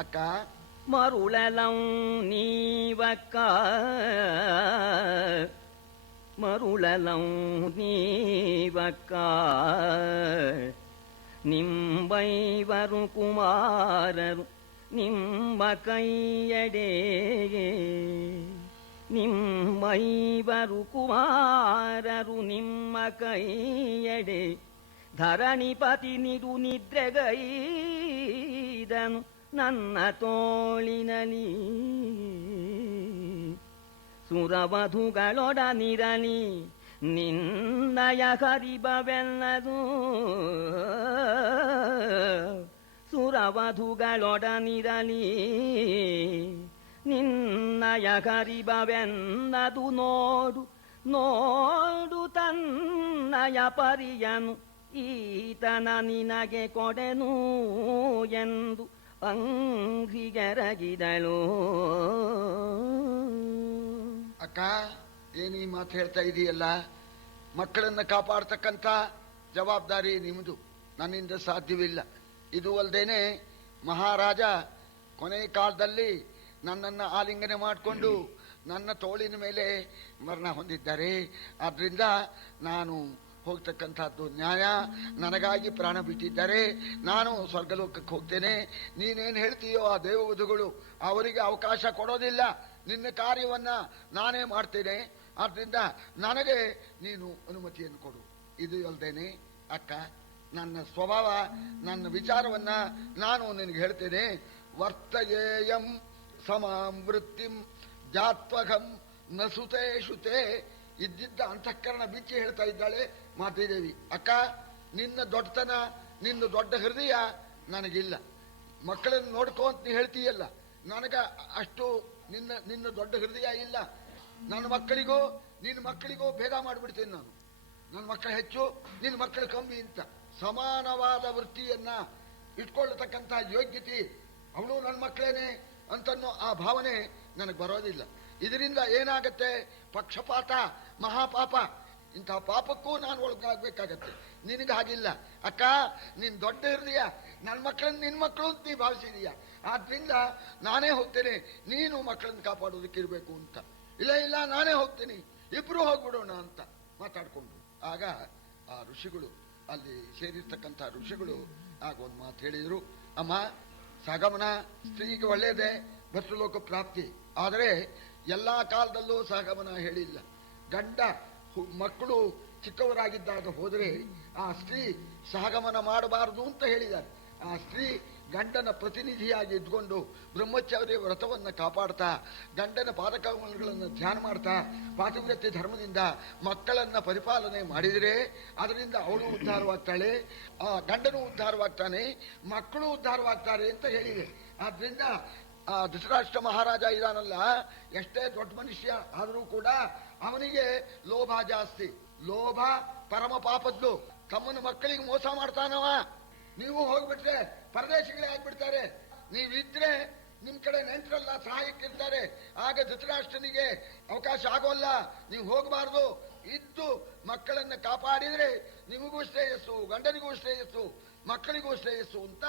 ಅಕ್ಕ ಮರುಳಲಂ ನೀವಕ್ಕ ಮರುಳಲಂ ನೀವಕ್ಕ ನಿಂಬೈವರು ಕುಮಾರರು ನಿಮ್ಮ ಕೈಯಡೆ ನಿಮ್ಮೈವರು ಕುಮಾರರು ನಿಮ್ಮ ಕೈಯಡೆ ಧರಣಿಪತಿ ನಿಡು ನಿದ್ರೆಗೈದನು ನನ್ನ ತೋಳಿನಲಿ ಸುರವಧುಗಳೊಡನಿರಲಿ ನಿನ್ನಯ ಹರಿಬವೆಲ್ಲದು ಸುರವಧುಗಳೊಡನಿರಲಿ ನಿನ್ನಯ ಹರಿಬವೆಲ್ಲದು ನೋಡು ನೋಡು ತನ್ನಯ ಪರಿಯನು ಈತನ ನಿನಗೆ ಕೊಡೆನು ಎಂದು ಅಂಗಿಗೆರಗಿದಳು. ಅಕ್ಕ ಏನೀ ಮಾತು ಹೇಳ್ತಾ ಇದೆಯಲ್ಲ, ಮಕ್ಕಳನ್ನ ಕಾಪಾಡ್ತಕ್ಕಂಥ ಜವಾಬ್ದಾರಿ ನಿಮ್ಮದು, ನನ್ನಿಂದ ಸಾಧ್ಯವಿಲ್ಲ. ಇದು ಅಲ್ಲದೇನೆ ಮಹಾರಾಜ ಕೊನೆ ಕಾಲದಲ್ಲಿ ನನ್ನನ್ನು ಆಲಿಂಗನೆ ಮಾಡಿಕೊಂಡು ನನ್ನ ತೋಳಿನ ಮೇಲೆ ಮರಣ ಹೊಂದಿದ್ದಾರೆ. ಆದ್ರಿಂದ ನಾನು ಹೋಗ್ತಕ್ಕಂಥದ್ದು ನ್ಯಾಯ. ನನಗಾಗಿ ಪ್ರಾಣ ಬಿಟ್ಟಿದ್ದಾರೆ, ನಾನು ಸ್ವರ್ಗಲೋಕಕ್ಕೆ ಹೋಗ್ತೇನೆ. ನೀನೇನು ಹೇಳ್ತೀಯೋ ಆ ದೇವವಧುಗಳು ಅವರಿಗೆ ಅವಕಾಶ ಕೊಡೋದಿಲ್ಲ. ನಿನ್ನ ಕಾರ್ಯವನ್ನ ನಾನೇ ಮಾಡ್ತೇನೆ. ಆದ್ರಿಂದ ನನಗೆ ನೀನು ಅನುಮತಿಯನ್ನು ಕೊಡು. ಇದು ಅಲ್ದೇನೆ ಅಕ್ಕ, ನನ್ನ ಸ್ವಭಾವ, ನನ್ನ ವಿಚಾರವನ್ನ ನಾನು ನಿನಗೆ ಹೇಳ್ತೇನೆ. ವರ್ತಯೇಯಂ ಸಮಾಂ ವೃತ್ತಿಂ ಜಾತ್ವಘಂ ನ ಸುತೆ ಶುತೆ. ಇದ್ದಿದ್ದ ಅಂತಃಕರಣ ಬಿಚ್ಚಿ ಹೇಳ್ತಾ ಇದ್ದಾಳೆ ಮಾತಾದೇವಿ. ಅಕ್ಕ, ನಿನ್ನ ದೊಡ್ಡತನ, ನಿನ್ನ ದೊಡ್ಡ ಹೃದಯ ನನಗಿಲ್ಲ. ಮಕ್ಕಳನ್ನು ನೋಡ್ಕೋ ಅಂತ ನೀ ಹೇಳ್ತೀಯಲ್ಲ, ನನಗ ಅಷ್ಟು ನಿನ್ನ ದೊಡ್ಡ ಹೃದಯ ಇಲ್ಲ. ನನ್ನ ಮಕ್ಕಳಿಗೂ ನಿನ್ನ ಮಕ್ಕಳಿಗೂ ಭೇದ ಮಾಡಿಬಿಡ್ತೇನೆ ನಾನು. ನನ್ನ ಮಕ್ಕಳು ಹೆಚ್ಚು, ನಿನ್ನ ಮಕ್ಕಳು ಕಮ್ಮಿ ಅಂತ. ಸಮಾನವಾದ ವೃತ್ತಿಯನ್ನ ಇಟ್ಕೊಳ್ಳತಕ್ಕಂಥ ಯೋಗ್ಯತೆ ಅವಳು ನನ್ನ ಮಕ್ಕಳೇನೆ ಅಂತನ್ನೋ ಆ ಭಾವನೆ ನನಗೆ ಬರೋದಿಲ್ಲ. ಇದರಿಂದ ಏನಾಗತ್ತೆ? ಪಕ್ಷಪಾತ, ಮಹಾಪಾಪ. ಇಂತಹ ಪಾಪಕ್ಕೂ ನಾನು ಒಳಗಾಗಬೇಕಾಗತ್ತೆ. ನಿನಗೆ ಹಾಗಿಲ್ಲ ಅಕ್ಕ. ನಿನ್ ದೊಡ್ಡ ಹೃದಯ, ನನ್ನ ಮಕ್ಕಳನ್ನ ನಿನ್ನ ಮಕ್ಕಳು ಅಂತ ನೀ ಭಾವಿಸಿದೀಯ. ಆದ್ರಿಂದ ನಾನೇ ಹೋಗ್ತೇನೆ, ನೀನು ಮಕ್ಕಳನ್ನ ಕಾಪಾಡೋದಕ್ಕಿರ್ಬೇಕು ಅಂತ. ಇಲ್ಲ ಇಲ್ಲ, ನಾನೇ ಹೋಗ್ತೀನಿ, ಇಬ್ರು ಹೋಗ್ಬಿಡೋಣ ಅಂತ ಮಾತಾಡ್ಕೊಂಡು. ಆಗ ಆ ಋಷಿಗಳು, ಅಲ್ಲಿ ಸೇರಿರ್ತಕ್ಕಂಥ ಋಷಿಗಳು ಆಗ ಒಂದು ಮಾತು ಹೇಳಿದ್ರು. ಅಮ್ಮ, ಸಹಗಮನ ಸ್ತ್ರೀಗೆ ಒಳ್ಳೆಯದೇ, ಭರ್ತೃಲೋಕ ಪ್ರಾಪ್ತಿ. ಆದರೆ ಎಲ್ಲಾ ಕಾಲದಲ್ಲೂ ಸಹಗಮನ ಹೇಳಿಲ್ಲ. ಗಂಡ ಮಕ್ಕಳು ಚಿಕ್ಕವರಾಗಿದ್ದಾಗ ಹೋದರೆ ಆ ಸ್ತ್ರೀ ಸಹಗಮನ ಮಾಡಬಾರದು ಅಂತ ಹೇಳಿದ್ದಾರೆ. ಆ ಸ್ತ್ರೀ ಗಂಡನ ಪ್ರತಿನಿಧಿಯಾಗಿ ಇದ್ಕೊಂಡು ಬ್ರಹ್ಮಚಾರ್ಯ ವ್ರತವನ್ನು ಕಾಪಾಡ್ತಾ, ಗಂಡನ ಪಾದಕಮಲಗಳನ್ನು ಧ್ಯಾನ ಮಾಡ್ತಾ, ಪಾತಿವ್ರತ್ಯ ಧರ್ಮದಿಂದ ಮಕ್ಕಳನ್ನ ಪರಿಪಾಲನೆ ಮಾಡಿದರೆ ಅದರಿಂದ ಅವಳು ಉದ್ಧಾರವಾಗ್ತಾಳೆ, ಆ ಗಂಡನು ಉದ್ಧಾರವಾಗ್ತಾನೆ, ಮಕ್ಕಳು ಉದ್ಧಾರವಾಗ್ತಾರೆ ಅಂತ ಹೇಳಿದೆ. ಆದ್ರಿಂದ ಆ ಧೃತರಾಷ್ಟ್ರ ಮಹಾರಾಜ ಇದಾನಲ್ಲ, ಎಷ್ಟೇ ದೊಡ್ಡ ಮನುಷ್ಯ ಆದರೂ ಕೂಡ ಅವನಿಗೆ ಲೋಭ ಜಾಸ್ತಿ. ಲೋಭ ಪರಮ ಪಾಪದ್ದು. ತಮ್ಮನ ಮಕ್ಕಳಿಗೆ ಮೋಸ ಮಾಡ್ತಾನವ. ನೀವು ಹೋಗ್ಬಿಟ್ರೆ ಪರದೇಶಿಗಳೇ ಆಗ್ಬಿಡ್ತಾರೆ. ನೀವಿದ್ರೆ ನಿಮ್ ಕಡೆ ನೆಂಟರೆಲ್ಲ ಸಹಾಯಕ್ಕಿರ್ತಾರೆ. ಆಗ ಧೃತರಾಷ್ಟ್ರನಿಗೆ ಅವಕಾಶ ಆಗೋಲ್ಲ. ನೀವು ಹೋಗಬಾರ್ದು. ಇದ್ದು ಮಕ್ಕಳನ್ನ ಕಾಪಾಡಿದ್ರೆ ನಿಮಗೂ ಶ್ರೇಯಸ್ಸು, ಗಂಡನಿಗೂ ಶ್ರೇಯಸ್ಸು, ಮಕ್ಕಳಿಗೂ ಶ್ರೇಯಸ್ಸು ಅಂತ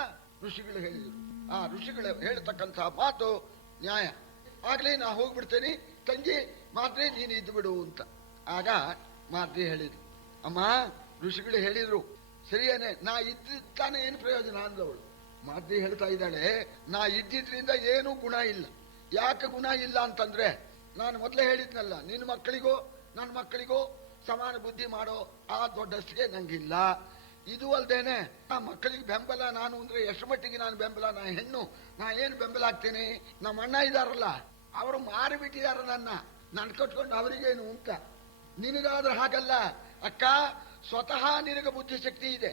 ಋಷಿಗಳು ಹೇಳಿದರು. ಆ ಋಷಿಗಳು ಹೇಳ್ತಕ್ಕಂಥ ಮಾತು ನ್ಯಾಯ. ಆಗ್ಲೇ ನಾ ಹೋಗ್ಬಿಡ್ತೇನೆ, ತಂಗಿ ಮಾದ್ರೆ ನೀನು ಇದ್ದು ಬಿಡು ಅಂತ. ಆಗ ಮಾದ್ರೆ ಹೇಳಿದ್ರು, ಅಮ್ಮ, ಋಷಿಗಳು ಹೇಳಿದ್ರು ಸರಿಯೇನೆ, ನಾ ಇದ್ದಾನೆ ಏನು ಪ್ರಯೋಜನ ಅಂದವಳು. ಮಾದ್ರೆ ಹೇಳ್ತಾ ಇದ್ದಾಳೆ, ನಾ ಇದ್ದಿದ್ರಿಂದ ಏನೂ ಗುಣ ಇಲ್ಲ. ಯಾಕೆ ಗುಣ ಇಲ್ಲ ಅಂತಂದ್ರೆ, ನಾನು ಮೊದಲೇ ಹೇಳಿದ್ನಲ್ಲ, ನಿನ್ನ ಮಕ್ಕಳಿಗೂ ನನ್ನ ಮಕ್ಕಳಿಗೂ ಸಮಾನ ಬುದ್ಧಿ ಮಾಡೋ ಆ ದೊಡ್ಡಷ್ಟಿಗೆ ನಂಗಿಲ್ಲ. ಇದು ಅಲ್ದೇನೆ ಆ ಮಕ್ಕಳಿಗೆ ಬೆಂಬಲ ನಾನು ಅಂದ್ರೆ ಎಷ್ಟು ಮಟ್ಟಿಗೆ ನಾನು ಬೆಂಬಲ? ನಾ ಹೆಣ್ಣು, ನಾ ಏನು ಬೆಂಬಲ ಆಗ್ತೇನೆ? ನಮ್ಮ ಅಣ್ಣ ಇದಾರಲ್ಲ, ಅವರು ಮಾರಿಬಿಟ್ಟಿದಾರ ನನ್ನ ಕಟ್ಕೊಂಡು ಅವರಿಗೇನು ಅಂತ. ನಿನಗಾದ್ರೆ ಹಾಗಲ್ಲ ಅಕ್ಕ, ಸ್ವತಃ ನಿನಗೆ ಬುದ್ಧಿಶಕ್ತಿ ಇದೆ.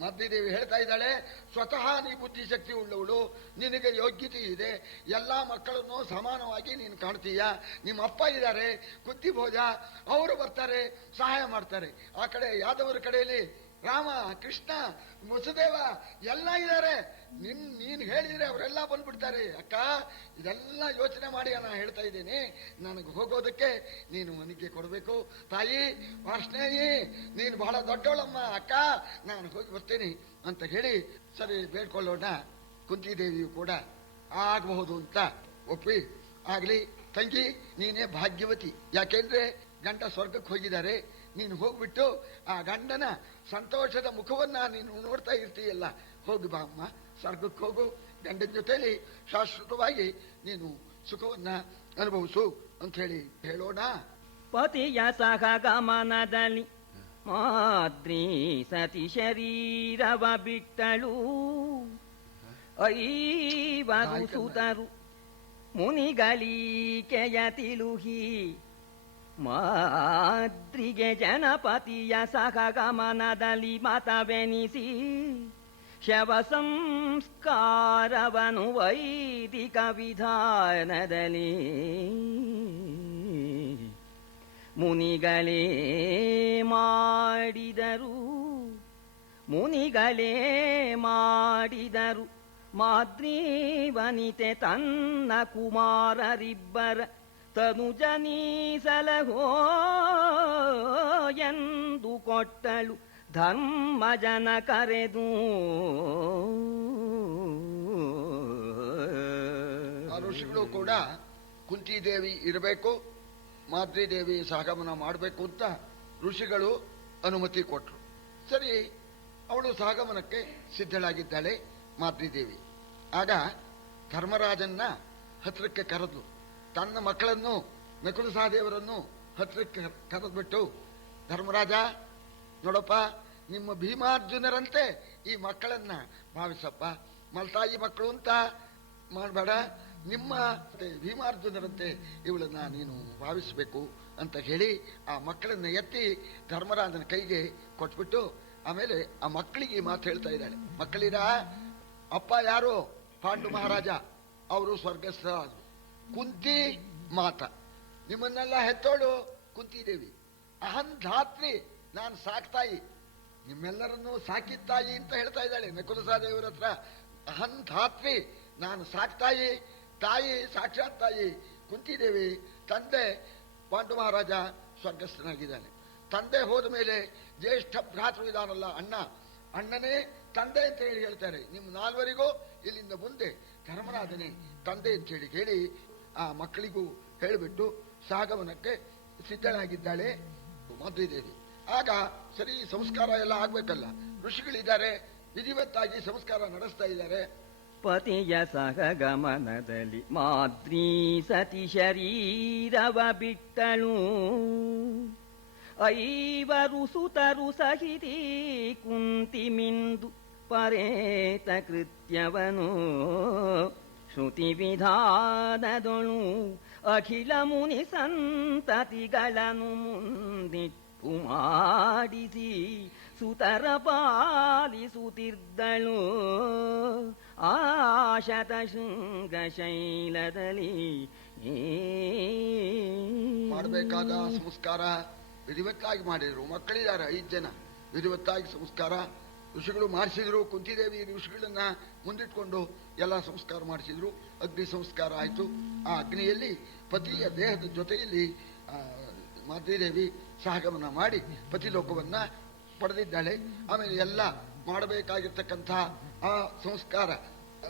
ಮದ್ದಿದೇವಿ ಹೇಳ್ತಾ ಇದ್ದಾಳೆ, ಸ್ವತಃ ನೀ ಬುದ್ಧಿಶಕ್ತಿ ಉಳ್ಳವಳು, ನಿನಗೆ ಯೋಗ್ಯತೆ ಇದೆ, ಎಲ್ಲಾ ಮಕ್ಕಳನ್ನು ಸಮಾನವಾಗಿ ನೀನು ಕಾಣ್ತೀಯ. ನಿಮ್ಮ ಅಪ್ಪ ಇದ್ದಾರೆ ಕುತ್ತಿ ಭೋಜ, ಅವರು ಬರ್ತಾರೆ, ಸಹಾಯ ಮಾಡ್ತಾರೆ. ಆ ಕಡೆ ಯಾದವರ ಕಡೆಯಲ್ಲಿ ರಾಮ, ಕೃಷ್ಣ, ವಸುದೇವ ಎಲ್ಲ ಇದ್ದಾರೆ. ನೀನು ಹೇಳಿದ್ರೆ ಅವರೆಲ್ಲ ಬಂದ್ಬಿಡ್ತಾರೆ. ಅಕ್ಕ, ಇದೆಲ್ಲ ಯೋಚನೆ ಮಾಡಿ ನಾನು ಹೇಳ್ತಾ ಇದ್ದೇನೆ. ನನಗೆ ಹೋಗೋದಕ್ಕೆ ನೀನು ಮನೆಗೆ ಕೊಡಬೇಕು. ತಾಯಿ ವಾರ್ಷ್ಣೇಯಿ, ನೀನು ಬಹಳ ದೊಡ್ಡವಳಮ್ಮ. ಅಕ್ಕ, ನಾನು ಹೋಗಿ ಬರ್ತೇನೆ ಅಂತ ಹೇಳಿ ಸರಿ ಬೇಡ್ಕೊಳ್ಳೋಣ. ಕುಂತಿದೇವಿಯು ಕೂಡ ಆಗಬಹುದು ಅಂತ ಒಪ್ಪಿ, ಆಗ್ಲಿ ತಂಗಿ ನೀನೇ ಭಾಗ್ಯವತಿ. ಯಾಕೆಂದ್ರೆ ಗಂಡ ಸ್ವರ್ಗಕ್ಕೆ ಹೋಗಿದ್ದಾರೆ, ನೀನು ಹೋಗ್ಬಿಟ್ಟು ಆ ಗಂಡನ ಸಂತೋಷದ ಮುಖವನ್ನ ನೀನು ನೋಡ್ತಾ ಇರ್ತೀಯಲ್ಲ, ಹೋಗಿ ಬಾ ಅಮ್ಮ, ಸ್ವರ್ಗಕ್ಕೆ ಹೋಗು, ಗಂಡನ ಜೊತೆಲಿ ಶಾಶ್ವತವಾಗಿ ನೀನು ಸುಖವನ್ನ ಅನುಭವಿಸು ಅಂತ ಹೇಳೋಣ. ಪತಿಯ ಸಹ ಗಮನದಲ್ಲಿ ಮಾದ್ರಿ ಸತಿ ಶರೀರವ ಬಿಟ್ಟಳು. ಐವರು ಸುತರು ಮುನಿಗಳೀಕೆಯ ತಿಳುಹಿ ಮಾದ್ರಿಗೆ ಜನಪತಿಯ ಸಹ ಗಮನದಲ್ಲಿ ಮತವೆನಿಸಿ ಶವ ಸಂಸ್ಕಾರವನು ವೈದಿಕ ವಿಧಾನದಲ್ಲಿ ಮುನಿಗಳೇ ಮಾಡಿದರು ಮಾದ್ರಿ ವನಿತೆ ತನ್ನ ಕುಮಾರರಿಬ್ಬರ ತನುಜನೀಸಲಹೋ ಎಂದು ಕೊಟ್ಟಳು ಧರ್ಮಜನ ಕರೆದು. ಋಷಿಗಳು ಕೂಡ ಕುಂತಿದೇವಿ ಇರಬೇಕು, ಮಾದ್ರಿ ದೇವಿ ಸಹಗಮನ ಮಾಡಬೇಕು ಅಂತ ಋಷಿಗಳು ಅನುಮತಿ ಕೊಟ್ಟರು. ಸರಿ, ಅವಳು ಸಹಗಮನಕ್ಕೆ ಸಿದ್ಧಳಾಗಿದ್ದಾಳೆ ಮಾದ್ರಿ ದೇವಿ. ಆಗ ಧರ್ಮರಾಜನ್ನ ಹತ್ತಿರಕ್ಕೆ ಕರೆದು ತನ್ನ ಮಕ್ಕಳನ್ನು ನಕುಲ ಸಹದೇವರನ್ನು ಹತ್ತಿರಕ್ಕೆ ಕರೆದ್ಬಿಟ್ಟು, ಧರ್ಮರಾಜ ನೋಡಪ್ಪ, ನಿಮ್ಮ ಭೀಮಾರ್ಜುನರಂತೆ ಈ ಮಕ್ಕಳನ್ನ ಭಾವಿಸಪ್ಪ, ಮಲ್ತಾಯಿ ಮಕ್ಕಳು ಅಂತ ಮಾಡಬೇಡ, ನಿಮ್ಮ ಭೀಮಾರ್ಜುನರಂತೆ ಇವಳನ್ನ ನೀನು ಭಾವಿಸಬೇಕು ಅಂತ ಹೇಳಿ ಆ ಮಕ್ಕಳನ್ನ ಎತ್ತಿ ಧರ್ಮರಾಜನ ಕೈಗೆ ಕೊಟ್ಬಿಟ್ಟು ಆಮೇಲೆ ಆ ಮಕ್ಕಳಿಗೆ ಮಾತು ಹೇಳ್ತಾ ಇದ್ದಾಳೆ. ಮಕ್ಕಳಿರ ಅಪ್ಪ ಯಾರು? ಪಾಂಡು ಮಹಾರಾಜ, ಅವರು ಸ್ವರ್ಗಸ್ಥ. ಕುಂತಿ ಮಾತ, ನಿಮ್ಮನ್ನೆಲ್ಲ ಹೆತ್ತೋಳು ಕುಂತಿದೇವಿ. ಅಹಂ ಧಾತ್ರಿ, ನಾನು ಸಾಕ್ತಾಯಿ, ನಿಮ್ಮೆಲ್ಲರನ್ನು ಸಾಕಿತ್ತಾಯಿ ಅಂತ ಹೇಳ್ತಾ ಇದ್ದಾಳೆ ನಕುಲ ಸಹದೇವರ ಹತ್ರ. ಅಹಂ ಧಾತ್ರಿ, ನಾನು ಸಾಕ್ತಾಯಿ, ತಾಯಿ, ಸಾಕ್ಷಾತ್ ತಾಯಿ ಕುಂತಿದೇವಿ. ತಂದೆ ಪಾಂಡು ಮಹಾರಾಜ ಸ್ವರ್ಗಸ್ಥನಾಗಿದ್ದಾನೆ. ತಂದೆ ಹೋದ ಮೇಲೆ ಜ್ಯೇಷ್ಠ ಭ್ರಾತೃ ಇದಾನಲ್ಲ ಅಣ್ಣ, ಅಣ್ಣನೇ ತಂದೆ ಅಂತ ಹೇಳಿ ಹೇಳ್ತಾರೆ. ನಿಮ್ಮ ನಾಲ್ವರಿಗೂ ಇಲ್ಲಿಂದ ಮುಂದೆ ಧರ್ಮರಾಜನೇ ತಂದೆ ಅಂತ ಹೇಳಿ ಆ ಮಕ್ಕಳಿಗೂ ಹೇಳಿಬಿಟ್ಟು ಸಹಗಮನಕ್ಕೆ ಸಿದ್ಧಳಾಗಿದ್ದಾಳೆ ಮಾದ್ರಿದೇವಿ. ಆಗ ಸರಿ, ಸಂಸ್ಕಾರ ಎಲ್ಲ ಆಗ್ಬೇಕಲ್ಲ, ಋಷಿಗಳಿದ್ದಾರೆ, ವಿಧಿವತ್ತಾಗಿ ಸಂಸ್ಕಾರ ನಡೆಸ್ತಾ ಇದ್ದಾರೆ. ಪತಿಯ ಸಹಗಮನದಲ್ಲಿ ಮಾದ್ರಿ ಸತಿ ಶರೀರವ ಬಿಟ್ಟಳು. ಐವರು ಸುತರು ಸಹಿತಿ ಕುಂತಿ ಮಿಂದು ಪರೇತ ಕೃತ್ಯವನು ಶ್ರುತಿ ವಿಧಾನದೊಳು ಅಖಿಲ ಮುನಿ ಸಂತತಿಗಳನ್ನು ಮುಂದಿಟ್ಟು ಮಾಡಿಸಿ ಸುತರ ಪಾಲಿಸುತ್ತಿದ್ದಳು. ಆಶತ ಶೃಂಗ ಶೈಲದಲ್ಲಿ ಮಾಡಬೇಕಾದ ಸಂಸ್ಕಾರ ವಿಧಿವತ್ತಾಗಿ ಮಾಡಿದ್ರು. ಮಕ್ಕಳಿದ್ದಾರೆ 5 ಜನ, ವಿಧಿವತ್ತಾಗಿ ಸಂಸ್ಕಾರ ಋಷಿಗಳು ಮಾಡಿಸಿದ್ರು. ಕುಂತಿದೇವಿ ಋಷಿಗಳನ್ನ ಮುಂದಿಟ್ಕೊಂಡು ಎಲ್ಲ ಸಂಸ್ಕಾರ ಮಾಡಿಸಿದ್ರು. ಅಗ್ನಿ ಸಂಸ್ಕಾರ ಆಯಿತು. ಆ ಅಗ್ನಿಯಲ್ಲಿ ಪತಿಯ ದೇಹದ ಜೊತೆಯಲ್ಲಿ ಮಾದ್ರಿದೇವಿ ಸಹಗಮನ ಮಾಡಿ ಪತಿಲೋಕವನ್ನ ಪಡೆದಿದ್ದಾಳೆ. ಆಮೇಲೆ ಎಲ್ಲ ಮಾಡಬೇಕಾಗಿರ್ತಕ್ಕಂಥ ಆ ಸಂಸ್ಕಾರ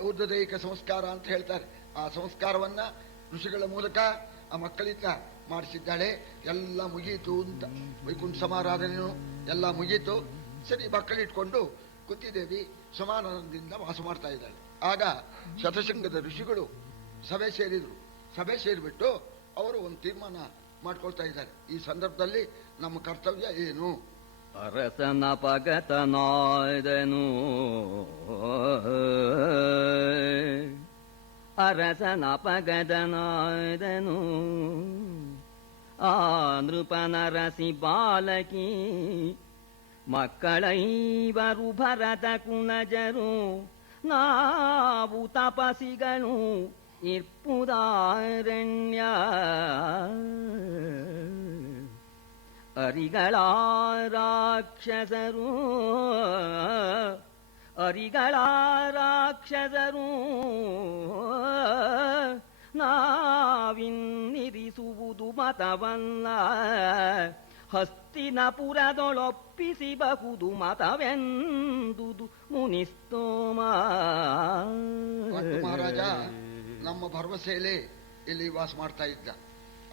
ಊರ್ಧ್ವದೈಹಿಕ ಸಂಸ್ಕಾರ ಅಂತ ಹೇಳ್ತಾರೆ. ಆ ಸಂಸ್ಕಾರವನ್ನ ಋಷಿಗಳ ಮೂಲಕ ಆ ಮಕ್ಕಳಿಂದ ಮಾಡಿಸಿದ್ದಾಳೆ. ಎಲ್ಲ ಮುಗಿಯಿತು ಅಂತ, ವೈಕುಂಠ ಸಮಾರಾಧನೆಯು ಎಲ್ಲ ಮುಗಿಯಿತು. ಸರಿ, ಮಕ್ಕಳಿಟ್ಕೊಂಡು ಕುಂತಿದೇವಿ ಸಮಾನದಿಂದ ವಾಸ ಮಾಡ್ತಾ ಇದ್ದಾಳೆ. ಆಗ ಶತಶೃಂಗದ ಋಷಿಗಳು ಸಭೆ ಸೇರಿದ್ರು. ಸಭೆ ಸೇರಿಬಿಟ್ಟು ಅವರು ಒಂದು ತೀರ್ಮಾನ ಮಾಡ್ಕೊಳ್ತಾ ಇದ್ದಾರೆ. ಈ ಸಂದರ್ಭದಲ್ಲಿ ನಮ್ಮ ಕರ್ತವ್ಯ ಏನು? ಅರಸನ ಪಗತನಾದನು, ಅರಸನ ಪಗದನಾದನು. ಆ ನೃಪನರಸಿ ಬಾಲಕಿ ಮಕ್ಕಳೈವರು ಭರತ ಕುಲಜರು. ನಾವು ತಪಸಿಗಳು ಇರ್ಪುದಾರಣ್ಯ. ಅರಿಗಳ ರಾಕ್ಷಸರು ನಾವಿನ್ನಿರಿಸುವುದು ಮತವಲ್ಲ. ಹಸ್ತಿನಪುರದೊಳೊಪ್ಪಿಸಿಬಹುದು ಮತವೆಂದುದು ಮುನಿಸ್ತೋಮ. ಮಹಾರಾಜ ನಮ್ಮ ಭರವಸೆಯಲ್ಲಿ ಇಲ್ಲಿ ವಾಸ ಮಾಡ್ತಾ ಇದ್ದ.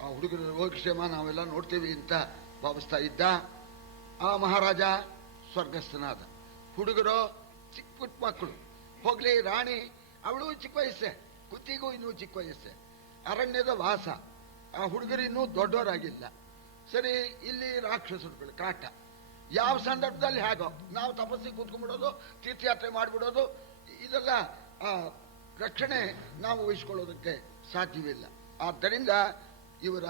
ಆ ಹುಡುಗರ ಯೋಗಕ್ಷೇಮ ನಾವೆಲ್ಲ ನೋಡ್ತೀವಿ ಅಂತ ಭಾವಿಸ್ತಾ ಇದ್ದ. ಆ ಮಹಾರಾಜ ಸ್ವರ್ಗಸ್ಥನಾದ. ಹುಡುಗರು ಚಿಕ್ಕ ಪುಟ್ಟ ಮಕ್ಕಳು. ಹೋಗ್ಲಿ, ರಾಣಿ ಅವಳು ಚಿಕ್ಕ ವಯಸ್ಸೆ, ಕುತ್ತಿಗೂ ಇನ್ನೂ ಚಿಕ್ಕ ವಯಸ್ಸೆ, ಅರಣ್ಯದ ವಾಸ. ಆ ಹುಡುಗರು ಇನ್ನೂ ದೊಡ್ಡವರಾಗಿಲ್ಲ. ಸರಿ, ಇಲ್ಲಿ ರಾಕ್ಷಸರುಗಳು ಕಾಟ. ಯಾವ ಸಂದರ್ಭದಲ್ಲಿ ಹೇಗೋ ನಾವು ತಪಸ್ಸಿಗೆ ಕೂತ್ಕೊಂಡ್ಬಿಡೋದು, ತೀರ್ಥಯಾತ್ರೆ ಮಾಡಿಬಿಡೋದು, ಇದೆಲ್ಲ ರಕ್ಷಣೆ ನಾವು ವಹಿಸ್ಕೊಳ್ಳೋದಕ್ಕೆ ಸಾಧ್ಯವಿಲ್ಲ. ಆದ್ದರಿಂದ ಇವರ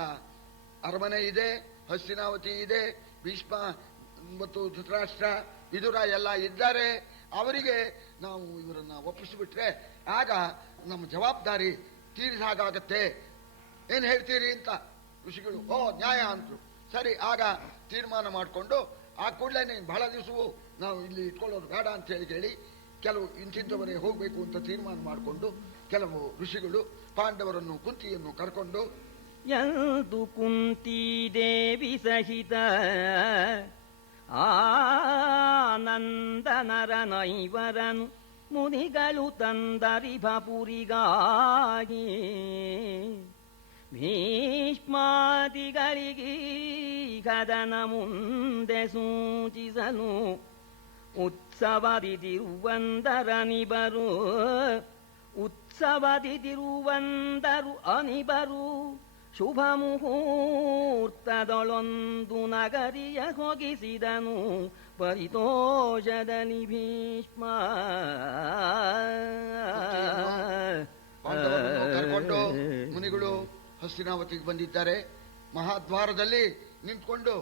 ಅರಮನೆ ಇದೆ, ಹಸ್ತಿನಾವತಿ ಇದೆ, ಭೀಷ್ಮ ಮತ್ತು ಧೃತರಾಷ್ಟ್ರ, ವಿದುರ ಎಲ್ಲ ಇದ್ದಾರೆ. ಅವರಿಗೆ ನಾವು ಇವರನ್ನ ಒಪ್ಪಿಸಿಬಿಟ್ರೆ ಆಗ ನಮ್ಮ ಜವಾಬ್ದಾರಿ ತೀರಿದ ಹಾಗಾಗತ್ತೆ. ಏನ್ ಹೇಳ್ತೀರಿ ಅಂತ ಋಷಿಗಳು ಓ ನ್ಯಾಯ ಅಂತರು. ಸರಿ, ಆಗ ತೀರ್ಮಾನ ಮಾಡಿಕೊಂಡು ಆ ಕೂಡಲೇ ಬಹಳ ದಿವಸವೂ ನಾವು ಇಲ್ಲಿ ಇಟ್ಕೊಳ್ಳೋದು ಬೇಡ ಅಂತ ಹೇಳಿ ಕೆಲವು ಇಂತಿದ್ದವರೇ ಹೋಗಬೇಕು ಅಂತ ತೀರ್ಮಾನ ಮಾಡಿಕೊಂಡು ಕೆಲವು ಋಷಿಗಳು ಪಾಂಡವರನ್ನು, ಕುಂತಿಯನ್ನು ಕರ್ಕೊಂಡು ಎಂದು ಕುಂತಿ ದೇವಿ ಸಹಿತ ಆನಂದನರನೈವರನು ಮುನಿಗಳು ತಂದರಿಭಪುರಿಗಾಗಿ ಭೀಷ್ಮಾದಿಗಳಿಗೀಗದನ ಮುಂದೆ ಸೂಚಿಸಲು ಉತ್ಸವದಿ ತಿರುವಂದರನಿಬರು ಅನಿಬರು ಶುಭ ಮುಹೂರ್ತದೊಳೊಂದು ನಗರಿಯ ಹೊಗಿಸಿದನು ಪರಿತೋಷದಲ್ಲಿ ಭೀಷ್ಮ. ಕರ್ಕೊಂಡು ಮುನಿಗಳು ಹಸ್ತಿನಾವತಿಗೆ ಬಂದಿದ್ದಾರೆ. ಮಹಾದ್ವಾರದಲ್ಲಿ ನಿಂತ್ಕೊಂಡು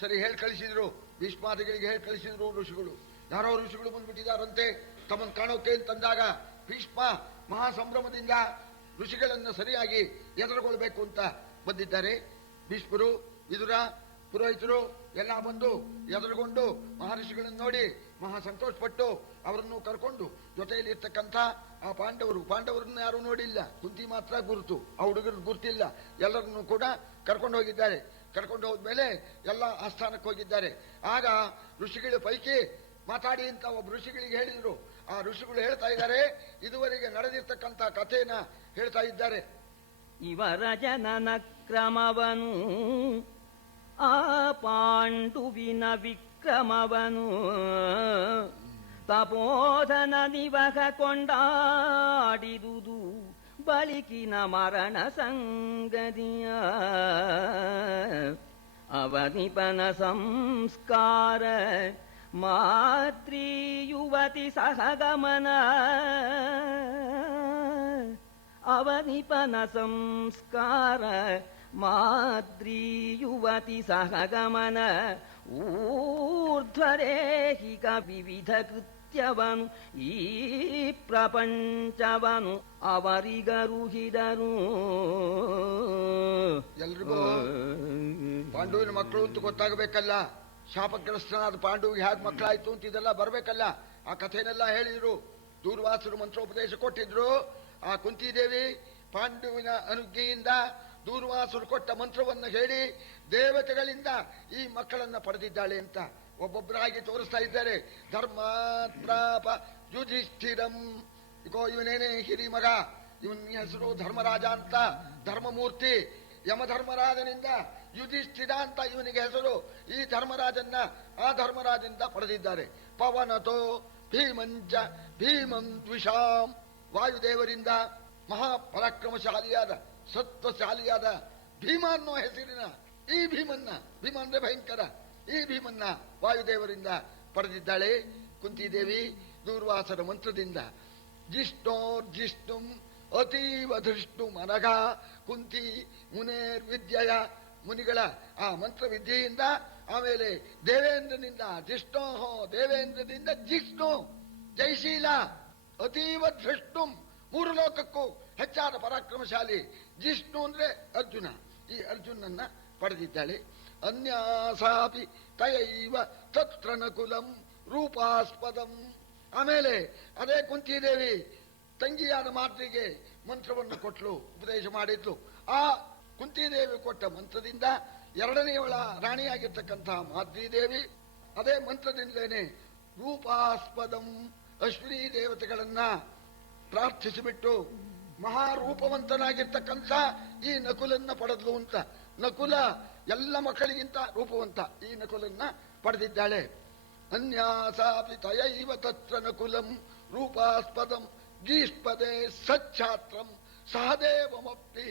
ಸರಿ ಹೇಳಿ ಕಳಿಸಿದ್ರು, ಭೀಷ್ಮಾದಿಗಳಿಗೆ ಹೇಳಿ ಕಳಿಸಿದ್ರು ಋಷಿಗಳು. ಯಾರೋ ಋಷಿಗಳು ಬಂದ್ಬಿಟ್ಟಿದ್ದಾರಂತೆ ತಮ್ಮನ್ನು ಕಾಣೋಕೆ ಅಂತಂದಾಗ ಭೀಷ್ಮ ಮಹಾಸಂಭ್ರಮದಿಂದ ಋಷಿಗಳನ್ನು ಸರಿಯಾಗಿ ಎದುರುಗೊಳ್ಬೇಕು ಅಂತ ಬಂದಿದ್ದಾರೆ. ಭೀಷ್ಮರು, ವಿದುರ, ಪುರೋಹಿತರು ಎಲ್ಲ ಬಂದು ಎದುರುಗೊಂಡು ಮಹರ್ಷಿಗಳನ್ನು ನೋಡಿ ಮಹಾ ಸಂತೋಷಪಟ್ಟು ಅವರನ್ನು ಕರ್ಕೊಂಡು ಜೊತೆಯಲ್ಲಿ ಇರ್ತಕ್ಕಂಥ ಆ ಪಾಂಡವರನ್ನು ಯಾರು ನೋಡಿಲ್ಲ, ಕುಂತಿ ಮಾತ್ರ ಗುರುತು, ಆ ಹುಡುಗರು ಗುರುತಿಲ್ಲ. ಎಲ್ಲರನ್ನು ಕೂಡ ಕರ್ಕೊಂಡು ಹೋಗಿದ್ದಾರೆ. ಕರ್ಕೊಂಡು ಹೋದ್ಮೇಲೆ ಎಲ್ಲ ಆಸ್ಥಾನಕ್ಕೆ ಹೋಗಿದ್ದಾರೆ. ಆಗ ಋಷಿಗಳ ಪೈಕಿ ಮಾತಾಡಿ ಅಂತ ಒಬ್ಬ ಋಷಿಗಳಿಗೆ ಹೇಳಿದ್ರು. ಆ ಋಷಿಗಳು ಹೇಳ್ತಾ ಇದ್ದಾರೆ, ಇದುವರೆಗೆ ನಡೆದಿರ್ತಕ್ಕಂಥ ಕಥೆನ ಹೇಳ್ತಾ ಇದ್ದಾರೆ. ಇವರ ಜನನ ಕ್ರಮವನು ಆ ಪಾಂಡುವಿನ ವಿಕ್ರಮವನು ತಪೋಧನ ನಿವಹ ಕೊಂಡಾಡಿದುದು ಬಳಿಕಿನ ಮರಣ ಸಂಗತಿಯ ಅವನಿಪನ ಸಂಸ್ಕಾರ ಮಾತೃ ಯುವತಿ ಸಹಗಮನ ಅವನಿಪನ ಸಂಸ್ಕಾರ ಮಾತೃ ಯುವತಿ ಸಹಗಮನ ಊರ್ಧ್ವರೇಹಿಕ ವಿವಿಧ ಕೃತ್ಯವನು ಈ ಪ್ರಪಂಚವನು ಅವರಿಗರುಹಿದರು. ಎಲ್ರಿಗೂ ಪಾಂಡುವಿನ ಮಕ್ಕಳು ಅಂತ ಗೊತ್ತಾಗಬೇಕಲ್ಲ. ಶಾಪಗ್ರಸ್ತನಾದ ಪಾಂಡುವಿಗೆ ಹೇಗೆ ಮಕ್ಕಳಾಯ್ತು ಅಂತ ಇದೆಲ್ಲ ಬರಬೇಕಲ್ಲ. ಆ ಕಥೆನೆಲ್ಲ ಹೇಳಿದ್ರು. ದೂರ್ವಾಸರು ಮಂತ್ರೋಪದೇಶ ಕೊಟ್ಟಿದ್ರು. ಆ ಕುಂತಿದೇವಿ ಪಾಂಡುವಿನ ಅನುಜ್ಞೆಯಿಂದ ದೂರ್ವಾಸರು ಕೊಟ್ಟ ಮಂತ್ರವನ್ನು ಹೇಳಿ ದೇವತೆಗಳಿಂದ ಈ ಮಕ್ಕಳನ್ನ ಪಡೆದಿದ್ದಾಳೆ ಅಂತ ಒಬ್ಬೊಬ್ಬರಾಗಿ ತೋರಿಸ್ತಾ ಇದ್ದಾರೆ. ಧರ್ಮಾತ್ರಾಪ ಯುಧಿಷ್ಠಿರಂ, ಇಗೋ ಇವನೇನೇ ಹಿರಿ ಮಗ, ಇವನ ಹೆಸರು ಧರ್ಮರಾಜ ಅಂತ, ಧರ್ಮಮೂರ್ತಿ. ಯಮಧರ್ಮರಾಜನಿಂದ ಯುಧಿಷ್ಠಿರ ಅಂತ ಇವನಿಗೆ ಹೆಸರು. ಈ ಧರ್ಮರಾಜನ್ನ ಆ ಧರ್ಮರಾಜನಿಂದ ಪಡೆದಿದ್ದಾರೆ. ಪವನತೋ ಭೀಮಂಚ ಭೀಮಂ ದ್ವಿಷಾಂ, ವಾಯುದೇವರಿಂದ ಮಹಾಪರಾಕ್ರಮಶಾಲಿಯಾದ ಸತ್ವಶಾಲಿಯಾದ ಭೀಮ ಅನ್ನೋ ಹೆಸರಿನ ಈ ಭೀಮನ್ನ, ಭೀಮ ಅಂದ್ರೆ ಭಯಂಕರ, ಈ ಭೀಮನ್ನ ವಾಯುದೇವರಿಂದ ಪಡೆದಿದ್ದಾಳೆ ಕುಂತಿದೇವಿ ದೂರ್ವಾಸರ ಮಂತ್ರದಿಂದ. ಜಿಷ್ಣೋರ್ಜಿಷ್ಣುಂ ಅತೀವ ಧೃಷ್ಟು ಮನಗ ಕುಂತಿ ಮುನೇರ್ವಿದ್ಯೆಯ, ಮುನಿಗಳ ಆ ಮಂತ್ರವಿದ್ಯೆಯಿಂದ, ಆಮೇಲೆ ದೇವೇಂದ್ರನಿಂದ ಜಿಷ್ಣೋಹೋ, ದೇವೇಂದ್ರದಿಂದ ಜಿಷ್ಣು ಜೈಶೀಲ, ಅತೀವ ಧೃಷ್ಟುಂ ಮೂರು ಲೋಕಕ್ಕೂ ಹೆಚ್ಚಾದ ಪರಾಕ್ರಮಶಾಲಿ. ಜಿಷ್ಣು ಅಂದ್ರೆ ಅರ್ಜುನ, ಈ ಅರ್ಜುನನ್ನ ಪಡೆದಿದ್ದಾಳೆ. ಅನ್ಯಾಸಾಪಿ ತಯೈವ ತತ್ರ ನಕುಲಂ ರೂಪಾಸ್ಪದಂ. ಆಮೇಲೆ ಅದೇ ಕುಂತಿದೇವಿ ತಂಗಿಯಾದ ಮಾತ್ರಿಗೆ ಮಂತ್ರವನ್ನು ಕೊಟ್ಟಲು, ಉಪದೇಶ ಮಾಡಿದ್ಲು. ಆ ಕುಂತಿದೇವಿ ಕೊಟ್ಟ ಮಂತ್ರದಿಂದ ಎರಡನೆಯವಳ ರಾಣಿಯಾಗಿರ್ತಕ್ಕಂತಹ ಮಾದ್ರಿದೇವಿ ಅದೇ ಮಂತ್ರದಿಂದಲೇನೆ ರೂಪಾಸ್ಪದಂ ಅಶ್ವಿನಿ ದೇವತೆಗಳನ್ನ ಪ್ರಾರ್ಥಿಸಿಬಿಟ್ಟು ಮಹಾರೂಪವಂತನಾಗಿರ್ತಕ್ಕಂಥ ಈ ನಕುಲನ್ನ ಪಡೆದ್ಲು ಅಂತ. ನಕುಲ ಎಲ್ಲ ಮಕ್ಕಳಿಗಿಂತ ರೂಪವಂತ, ಈ ನಕುಲನ್ನ ಪಡೆದಿದ್ದಾಳೆ. ಅನ್ಯಾಸಾಪಿ ತಯೈವ ತತ್ರ ನಕುಲಂ ರೂಪಾಸ್ಪದಂ ಗೀಷ್ಪದೇ ಸಚ್ಛಾತ್ರಂ ಸಹದೇವಮಪ್ತಿ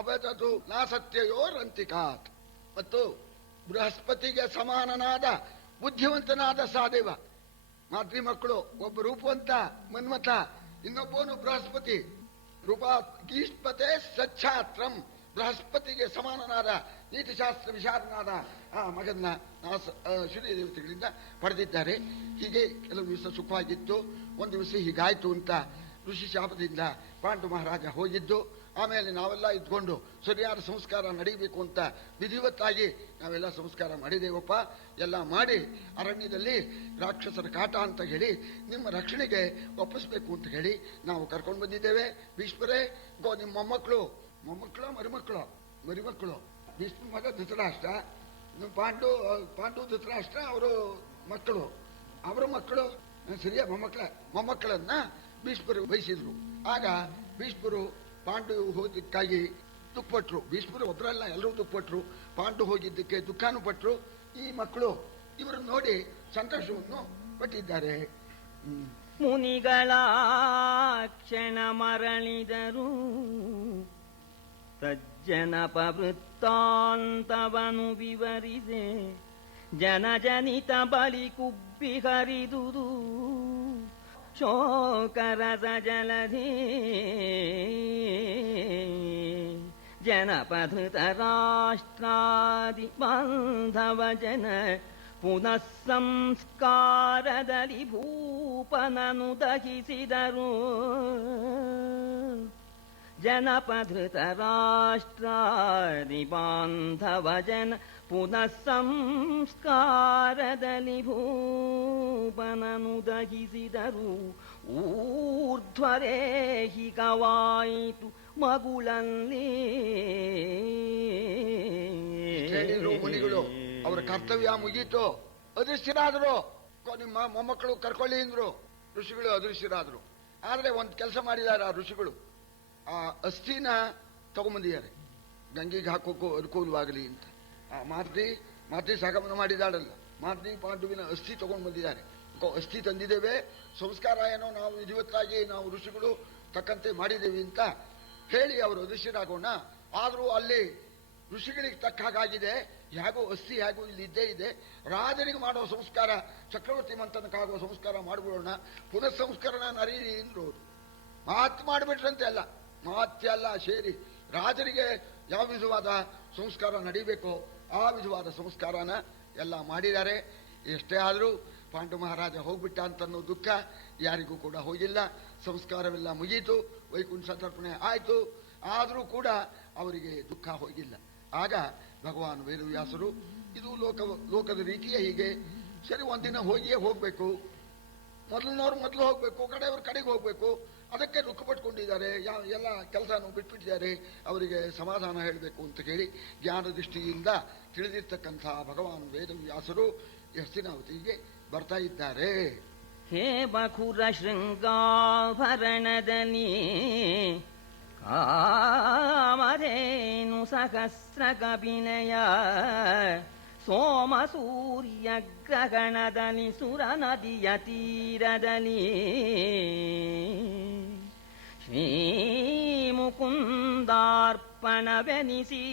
ಅವತದು ನಾಸತ್ಯಯೋರಂತಿಕಾತ್. ಮತ್ತು ಬೃಹಸ್ಪತಿಗೆ ಸಮಾನನಾದ ಬುದ್ಧಿವಂತನಾದ ಸಹದೇವ, ಮಾತೃ ಮಕ್ಕಳು, ಒಬ್ಬ ರೂಪವಂತ ಮನ್ಮಥ, ಇನ್ನೊಬ್ಬನು ಬೃಹಸ್ಪತಿ. ರೂಪಾ ಗೀಷ್ಪತೆ ಸಚ್ಛಾತ್ರಂ, ಬೃಹಸ್ಪತಿಗೆ ಸಮಾನನಾದ ನೀತಿಶಾಸ್ತ್ರ ವಿಶಾರನಾದ ಆ ಮಗನ್ನ ಸೂರ್ಯ ದೇವತೆಗಳಿಂದ ಪಡೆದಿದ್ದಾರೆ. ಹೀಗೆ ಕೆಲವು ದಿವಸ ಸುಖವಾಗಿತ್ತು. ಒಂದು ದಿವಸ ಹೀಗಾಯ್ತು ಅಂತ ಋಷಿ ಶಾಪದಿಂದ ಪಾಂಡು ಮಹಾರಾಜ ಹೋಗಿದ್ದು. ಆಮೇಲೆ ನಾವೆಲ್ಲ ಇದ್ಕೊಂಡು ಸರಿಯಾದ ಸಂಸ್ಕಾರ ನಡೀಬೇಕು ಅಂತ ವಿಧಿವತ್ತಾಗಿ ನಾವೆಲ್ಲ ಸಂಸ್ಕಾರ ಮಾಡಿದೇವಪ್ಪ. ಎಲ್ಲ ಮಾಡಿ ಅರಣ್ಯದಲ್ಲಿ ರಾಕ್ಷಸರ ಕಾಟ ಅಂತ ಹೇಳಿ ನಿಮ್ಮ ರಕ್ಷಣೆಗೆ ಒಪ್ಪಿಸ್ಬೇಕು ಅಂತ ಹೇಳಿ ನಾವು ಕರ್ಕೊಂಡು ಬಂದಿದ್ದೇವೆ. ಭೀಷ್ಮರೇ, ನಿಮ್ಮ ಮೊಮ್ಮಕ್ಕಳು ಮರಿಮಕ್ಕಳು ಭೀಷ್ಮ ಮಗ ಧೃತರಾಷ್ಟ್ರ, ಪಾಂಡು ಧೃತರಾಷ್ಟ್ರ ಅವರು ಮಕ್ಕಳು, ಅವರ ಮಕ್ಕಳು ಸರಿಯ ಮೊಮ್ಮಕ್ಕಳನ್ನ ಭೀಷ್ಮರು ವಹಿಸಿದ್ರು. ಆಗ ಭೀಷ್ಮರು ಪಾಂಡು ಹೋಗಿದ್ದಕ್ಕಾಗಿ ದುಃಖಪಟ್ರು. ಭೀಷ್ಮರು ಒಬ್ಬರಲ್ಲ, ಎಲ್ಲರೂ ದುಃಖಪಟ್ರು. ಪಾಂಡು ಹೋಗಿದ್ದಕ್ಕೆ ದುಃಖನೂ ಪಟ್ರು. ಈ ಮಕ್ಕಳು ಇವರನ್ನು ನೋಡಿ ಸಂತೋಷವನ್ನು ಪಟ್ಟಿದ್ದಾರೆ. ಮುನಿಗಳ ಕ್ಷಣ ಮರಳಿದರು, ತಜ್ಜನಪ ವೃತ್ತಾಂತವನು ವಿವರಿಸೆ, ಜನಜನಿತ ಬಲಿ ಕುಬ್ಬಿ ಹರಿದುದು ಶೋಕರಸ ಜಲಧಿ. ಜನಪಧೃತ ರಾಷ್ಟ್ರಾದಿ ಬಾಂಧವ ಜನ ಪುನಃ ಸಂಸ್ಕಾರದಲ್ಲಿ ಭೂಪನನು ದಹಿಸಿದರು. ಜನಪಧೃತ ರಾಷ್ಟ್ರಾದಿ ಬಾಂಧವ ಜನ ಪುನಃ ಸಂಸ್ಕಾರದಲ್ಲಿ ಭೂಪನನು ದಹಿಸಿದರು. ಊರ್ಧ್ವರೇಹಿಕವಾಯಿತು ಮಗುಳಲ್ಲಿ. ಮುನಿಗಳು ಅವರ ಕರ್ತವ್ಯ ಮುಗೀತು, ಅದೃಶ್ಯರಾದ್ರು. ನಿಮ್ಮ ಮೊಮ್ಮಕ್ಕಳು ಕರ್ಕೊಳ್ಳಿ ಅಂದ್ರು. ಋಷಿಗಳು ಅದೃಶ್ಯರಾದ್ರು. ಆದ್ರೆ ಒಂದು ಕೆಲಸ ಮಾಡಿದ್ದಾರೆ ಆ ಋಷಿಗಳು. ಆ ಅಸ್ಥಿನ ತಗೊಂಬಂದಿದ್ದಾರೆ, ಗಂಗೆಗೆ ಹಾಕೋಕ್ಕೂ ಅನುಕೂಲವಾಗಲಿ ಅಂತ. ಆ ಮಾತೃ ಸಾಗಮನ ಮಾಡಿದಾಳಲ್ಲ, ಮಾತೃ ಪಾಂಡುವಿನ ಅಸ್ಥಿ ತಗೊಂಡು ಬಂದಿದ್ದಾರೆ. ಅಸ್ಥಿ ತಂದಿದ್ದೇವೆ, ಸಂಸ್ಕಾರ ಏನೋ ನಾವು ವಿಧಿವತ್ತಾಗಿ ನಾವು ಋಷಿಗಳು ತಕ್ಕಂತೆ ಮಾಡಿದ್ದೇವೆ ಅಂತ ಹೇಳಿ ಅವರು ಅದೃಶ್ಯರಾಗೋಣ. ಆದರೂ ಅಲ್ಲಿ ಋಷಿಗಳಿಗೆ ತಕ್ಕ ಹಾಗಾಗಿದೆ. ಹೇಗೂ ಅಸ್ಥಿ ಹೇಗೂ ಇಲ್ಲಿ ಇದ್ದೇ ಇದೆ. ರಾಜನಿಗೆ ಮಾಡುವ ಸಂಸ್ಕಾರ, ಚಕ್ರವರ್ತಿ ಮಂಥನಕ್ಕಾಗುವ ಸಂಸ್ಕಾರ ಮಾಡಿಬಿಡೋಣ. ಪುನಃ ಸಂಸ್ಕರಣ ನರೀರಿ ಅಂದ್ರು ಅವರು. ಮಾತು ಮಾಡಿಬಿಟ್ರಂತೆ ಅಲ್ಲ, ಮಾತ್ಯ ಅಲ್ಲ, ಸೇರಿ ರಾಜರಿಗೆ ಯಾವ ವಿಧವಾದ ಸಂಸ್ಕಾರ ನಡೀಬೇಕೋ ಆ ವಿಧವಾದ ಸಂಸ್ಕಾರನ ಎಲ್ಲ ಮಾಡಿದ್ದಾರೆ. ಎಷ್ಟೇ ಆದರೂ ಪಾಂಡು ಮಹಾರಾಜ ಹೋಗ್ಬಿಟ್ಟ ಅಂತನ್ನೋ ದುಃಖ ಯಾರಿಗೂ ಕೂಡ ಹೋಗಿಲ್ಲ. ಸಂಸ್ಕಾರವೆಲ್ಲ ಮುಗೀತು, ವೈಕುಂಠ ಸಂತರ್ಪಣೆ ಆಯಿತು. ಆದರೂ ಕೂಡ ಅವರಿಗೆ ದುಃಖ ಹೋಗಿಲ್ಲ. ಆಗ ಭಗವಾನ್ ವೇದವ್ಯಾಸರು, ಇದು ಲೋಕದ ರೀತಿಯೇ ಹೀಗೆ, ಸರಿ ಒಂದಿನ ಹೋಗಿಯೇ ಹೋಗ್ಬೇಕು, ಮೊದಲಿನವ್ರು ಮೊದಲು ಹೋಗ್ಬೇಕು, ಕಡೆಯವ್ರ ಕಡೆಗೆ ಹೋಗ್ಬೇಕು, ಅದಕ್ಕೆ ದುಃಖ ಪಟ್ಕೊಂಡಿದ್ದಾರೆ. ಎಲ್ಲ ಕೆಲಸನೂ ಬಿಟ್ಬಿಟ್ಟಿದ್ದಾರೆ, ಅವರಿಗೆ ಸಮಾಧಾನ ಹೇಳಬೇಕು ಅಂತ ಹೇಳಿ ಜ್ಞಾನ ದೃಷ್ಟಿಯಿಂದ ತಿಳಿದಿರ್ತಕ್ಕಂಥ ಭಗವಾನ್ ವೇದವ್ಯಾಸರು ಹಸ್ತಿನಾವತಿಗೆ ಬರ್ತಾ ಇದ್ದಾರೆ. ಹೇ ಬಕುರ ಶೃಂಗಾಭರಣದಲ್ಲಿ ಕಾಮಧೇನು ಸಹಸ್ರ ಕಪಿನಯ, ಸೋಮ ಸೂರ್ಯ ಗ್ರಹಣದಲ್ಲಿ ಸುರ ನದಿಯ ತೀರದಲ್ಲಿ, ಶ್ರೀ ಮುಕುಂದಾರ್ಪಣವೆನಿಸಿ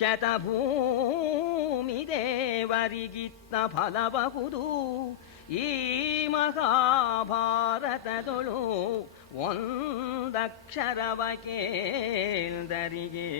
ಶತಭೂಮಿ ದೇವರಿಗಿತ್ತ ಫಲಬಹುದು. ಈ ಮಹಾಭಾರತದೊಳು ಒಂದಕ್ಷರವ ಕೇಳ್ದರಿಗೆ